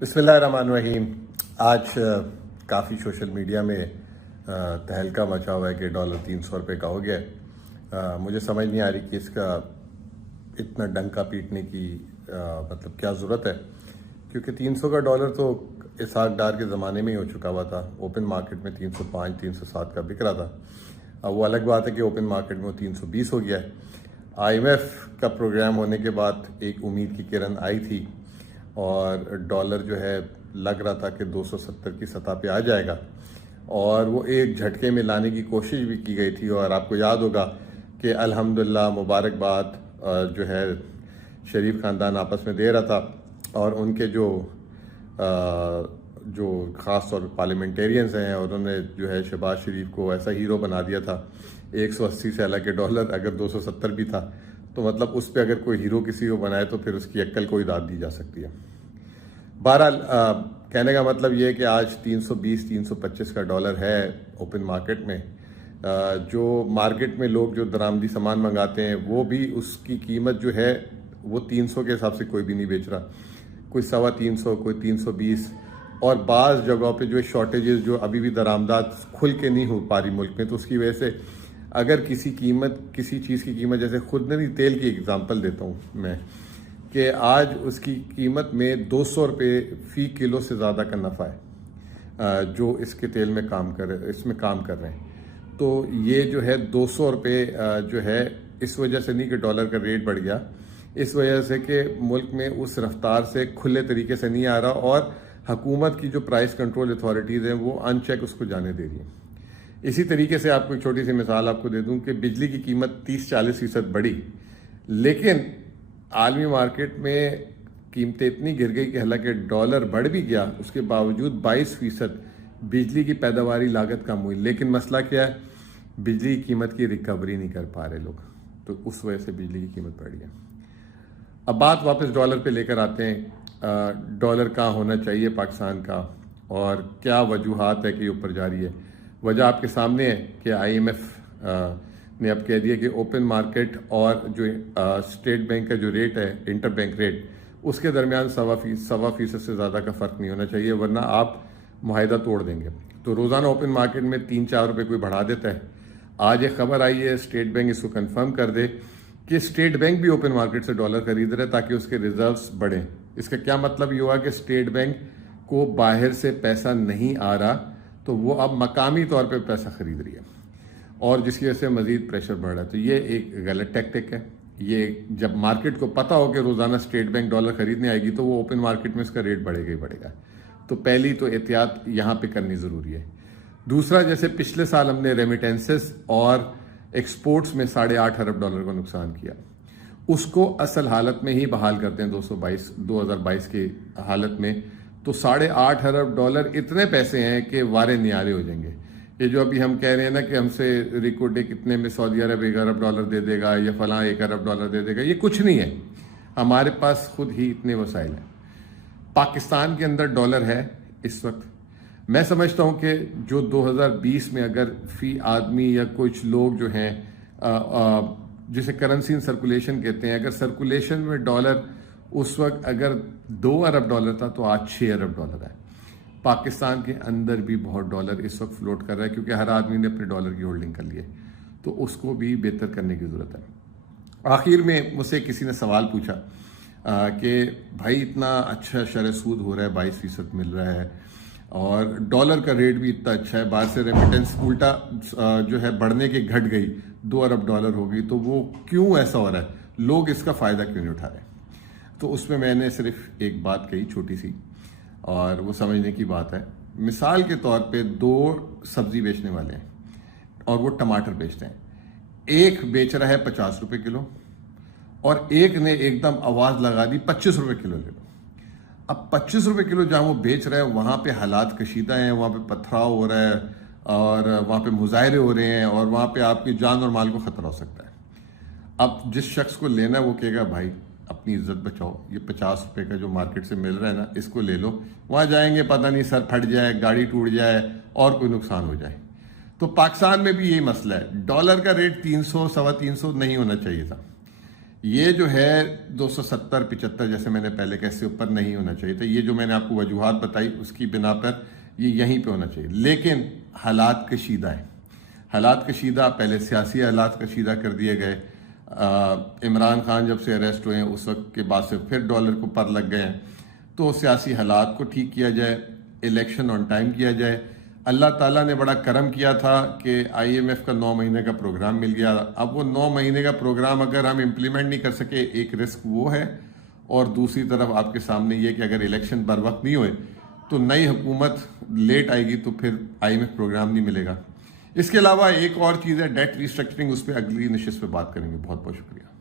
بسم اللہ الرحمن الرحیم. آج کافی سوشل میڈیا میں تہلکہ مچا ہوا ہے کہ ڈالر 300 روپے کا ہو گیا ہے. مجھے سمجھ نہیں آ رہی کہ اس کا اتنا ڈنکا پیٹنے کی مطلب کیا ضرورت ہے، کیونکہ 300 کا ڈالر تو اسحاق ڈار کے زمانے میں ہی ہو چکا ہوا تھا. اوپن مارکیٹ میں 305 307 کا بک رہا تھا. وہ الگ بات ہے کہ اوپن مارکیٹ میں وہ 320 ہو گیا ہے. IMF کا پروگرام ہونے کے بعد ایک امید کی کرن آئی تھی اور ڈالر جو ہے لگ رہا تھا کہ 270 کی سطح پہ آ جائے گا، اور وہ ایک جھٹکے میں لانے کی کوشش بھی کی گئی تھی. اور آپ کو یاد ہوگا کہ الحمدللہ مبارکباد جو ہے شریف خاندان آپس میں دے رہا تھا، اور ان کے جو خاص طور پہ پارلیمنٹیرینز ہیں، اور انہوں نے جو ہے شہباز شریف کو ایسا ہیرو بنا دیا تھا. 180 سے حالانکہ ڈالر اگر 270 بھی تھا تو مطلب اس پہ اگر کوئی ہیرو کسی کو بنائے تو پھر اس کی عقل کو ہی داد دی جا سکتی ہے. بہرحال کہنے کا مطلب یہ ہے کہ آج 320 325 کا ڈالر ہے اوپن مارکیٹ میں. جو مارکیٹ میں لوگ جو درآمدی سامان منگاتے ہیں وہ بھی اس کی قیمت جو ہے وہ 300 کے حساب سے کوئی بھی نہیں بیچ رہا. کوئی 350 کوئی 320، اور بعض جگہوں پہ جو شارٹیجز جو ابھی بھی درآمدات کھل کے نہیں ہو پا رہی ملک میں، تو اس کی وجہ سے اگر کسی چیز کی قیمت، جیسے خود نہیں تیل کی اگزامپل دیتا ہوں میں، کہ آج اس کی قیمت میں 200 روپے فی کلو سے زیادہ کا نفع ہے جو اس کے تیل میں کام کر رہے ہیں. تو یہ جو ہے 200 روپے جو ہے اس وجہ سے نہیں کہ ڈالر کا ریٹ بڑھ گیا، اس وجہ سے کہ ملک میں اس رفتار سے کھلے طریقے سے نہیں آ رہا، اور حکومت کی جو پرائس کنٹرول اتھارٹیز ہیں وہ ان چیک اس کو جانے دے رہی ہیں. اسی طریقے سے آپ کو ایک چھوٹی سی مثال آپ کو دے دوں کہ بجلی کی قیمت 30-40% بڑھی، لیکن عالمی مارکیٹ میں قیمتیں اتنی گر گئی کہ حالانکہ ڈالر بڑھ بھی گیا، اس کے باوجود 22% بجلی کی پیداواری لاگت کم ہوئی. لیکن مسئلہ کیا ہے؟ بجلی کی قیمت کی ریکوری نہیں کر پا رہے لوگ، تو اس وجہ سے بجلی کی قیمت بڑھ گیا. اب بات واپس ڈالر پہ لے کر آتے ہیں. ڈالر کہاں ہونا چاہیے پاکستان کا، اور کیا وجوہات ہے کہ یہ اوپر جا رہی ہے. وجہ آپ کے سامنے ہے کہ IMF نے اب کہہ دیا کہ اوپن مارکیٹ اور جو اسٹیٹ بینک کا جو ریٹ ہے، انٹر بینک ریٹ، اس کے درمیان 1.25% سے زیادہ کا فرق نہیں ہونا چاہیے، ورنہ آپ معاہدہ توڑ دیں گے. تو روزانہ اوپن مارکیٹ میں 3-4 روپے کوئی بڑھا دیتا ہے. آج ایک خبر آئی ہے، اسٹیٹ بینک اس کو کنفرم کر دے کہ اسٹیٹ بینک بھی اوپن مارکیٹ سے ڈالر خرید رہے تاکہ اس کے ریزروز بڑھیں. اس کا کیا مطلب یہ ہوا کہ اسٹیٹ بینک کو باہر سے پیسہ نہیں آ رہا، تو وہ اب مقامی طور پہ پیسہ خرید رہی ہے، اور جس کی وجہ سے مزید پریشر بڑھ رہا ہے. تو یہ ایک غلط ٹیکٹک ہے. یہ جب مارکیٹ کو پتہ ہو کہ روزانہ اسٹیٹ بینک ڈالر خریدنے آئے گی تو وہ اوپن مارکیٹ میں اس کا ریٹ بڑھے گا ہی بڑھے گا. تو پہلی تو احتیاط یہاں پہ کرنی ضروری ہے. دوسرا، جیسے پچھلے سال ہم نے ریمیٹنسز اور ایکسپورٹس میں 8.5 ارب ڈالر کا نقصان کیا، اس کو اصل حالت میں ہی بحال کرتے ہیں 2022 کی حالت میں. تو 8.5 ارب ڈالر اتنے پیسے ہیں کہ وارے نیارے ہو جائیں گے. یہ جو ابھی ہم کہہ رہے ہیں نا کہ ہم سے ریکارڈ کتنے میں سعودی عرب 1 ارب ڈالر دے دے گا یا فلاں 1 ارب ڈالر دے دے گا، یہ کچھ نہیں ہے. ہمارے پاس خود ہی اتنے وسائل ہیں. پاکستان کے اندر ڈالر ہے اس وقت. میں سمجھتا ہوں کہ جو 2020 میں اگر فی آدمی یا کچھ لوگ جو ہیں جسے کرنسی ان سرکولیشن کہتے ہیں، اگر سرکولیشن میں ڈالر اس وقت اگر 2 ارب ڈالر تھا تو آج 6 ارب ڈالر ہے. پاکستان کے اندر بھی بہت ڈالر اس وقت فلوٹ کر رہا ہے، کیونکہ ہر آدمی نے اپنے ڈالر کی ہولڈنگ کر لی ہے. تو اس کو بھی بہتر کرنے کی ضرورت ہے. آخر میں مجھ سے کسی نے سوال پوچھا کہ بھائی اتنا اچھا شرح سود ہو رہا ہے، 22% مل رہا ہے، اور ڈالر کا ریٹ بھی اتنا اچھا ہے، باہر سے ریمیٹنس الٹا جو ہے بڑھنے کی گھٹ گئی، 2 ارب ڈالر ہو گئی، تو وہ کیوں ایسا ہو رہا ہے؟ لوگ اس کا فائدہ کیوں نہیں اٹھا رہے؟ تو اس میں نے صرف ایک بات کہی چھوٹی سی، اور وہ سمجھنے کی بات ہے. مثال کے طور پہ 2 سبزی بیچنے والے ہیں اور وہ ٹماٹر بیچتے ہیں. ایک بیچ رہا ہے 50 روپے کلو، اور ایک نے ایک دم آواز لگا دی 25 روپے کلو لے لو. اب 25 روپے کلو جہاں وہ بیچ رہے ہیں وہاں پہ حالات کشیدہ ہیں، وہاں پہ پتھراؤ ہو رہا ہے، اور وہاں پہ مظاہرے ہو رہے ہیں، اور وہاں پہ آپ کی جان اور مال کو خطرہ ہو سکتا ہے. اب جس شخص کو لینا ہے وہ کہے گا بھائی اپنی عزت بچاؤ، یہ 50 روپے کا جو مارکیٹ سے مل رہا ہے نا اس کو لے لو. وہاں جائیں گے پتہ نہیں سر پھٹ جائے، گاڑی ٹوٹ جائے، اور کوئی نقصان ہو جائے. تو پاکستان میں بھی یہی مسئلہ ہے. ڈالر کا ریٹ 300 325 نہیں ہونا چاہیے تھا. یہ جو ہے 270-75 جیسے میں نے پہلے کہا اس سے اوپر نہیں ہونا چاہیے تھا. یہ جو میں نے آپ کو وجوہات بتائی اس کی بنا پر یہ یہیں پہ ہونا چاہیے. لیکن حالات کشیدہ ہیں. حالات کشیدہ، پہلے سیاسی حالات کشیدہ کر دیے گئے. عمران خان جب سے اریسٹ ہوئے ہیں اس وقت کے بعد سے پھر ڈالر کو پر لگ گئے ہیں. تو سیاسی حالات کو ٹھیک کیا جائے، الیکشن آن ٹائم کیا جائے. اللہ تعالیٰ نے بڑا کرم کیا تھا کہ آئی ایم ایف کا 9 مہینے کا پروگرام مل گیا. اب وہ 9 مہینے کا پروگرام اگر ہم امپلیمنٹ نہیں کر سکے، ایک رسک وہ ہے، اور دوسری طرف آپ کے سامنے یہ کہ اگر الیکشن بر وقت نہیں ہوئے تو نئی حکومت لیٹ آئے گی تو پھر آئی ایم ایف پروگرام نہیں ملے گا. اس کے علاوہ ایک اور چیز ہے ڈیٹ ریسٹرکچرنگ، اس پہ اگلی نشست پہ بات کریں گے. بہت بہت شکریہ.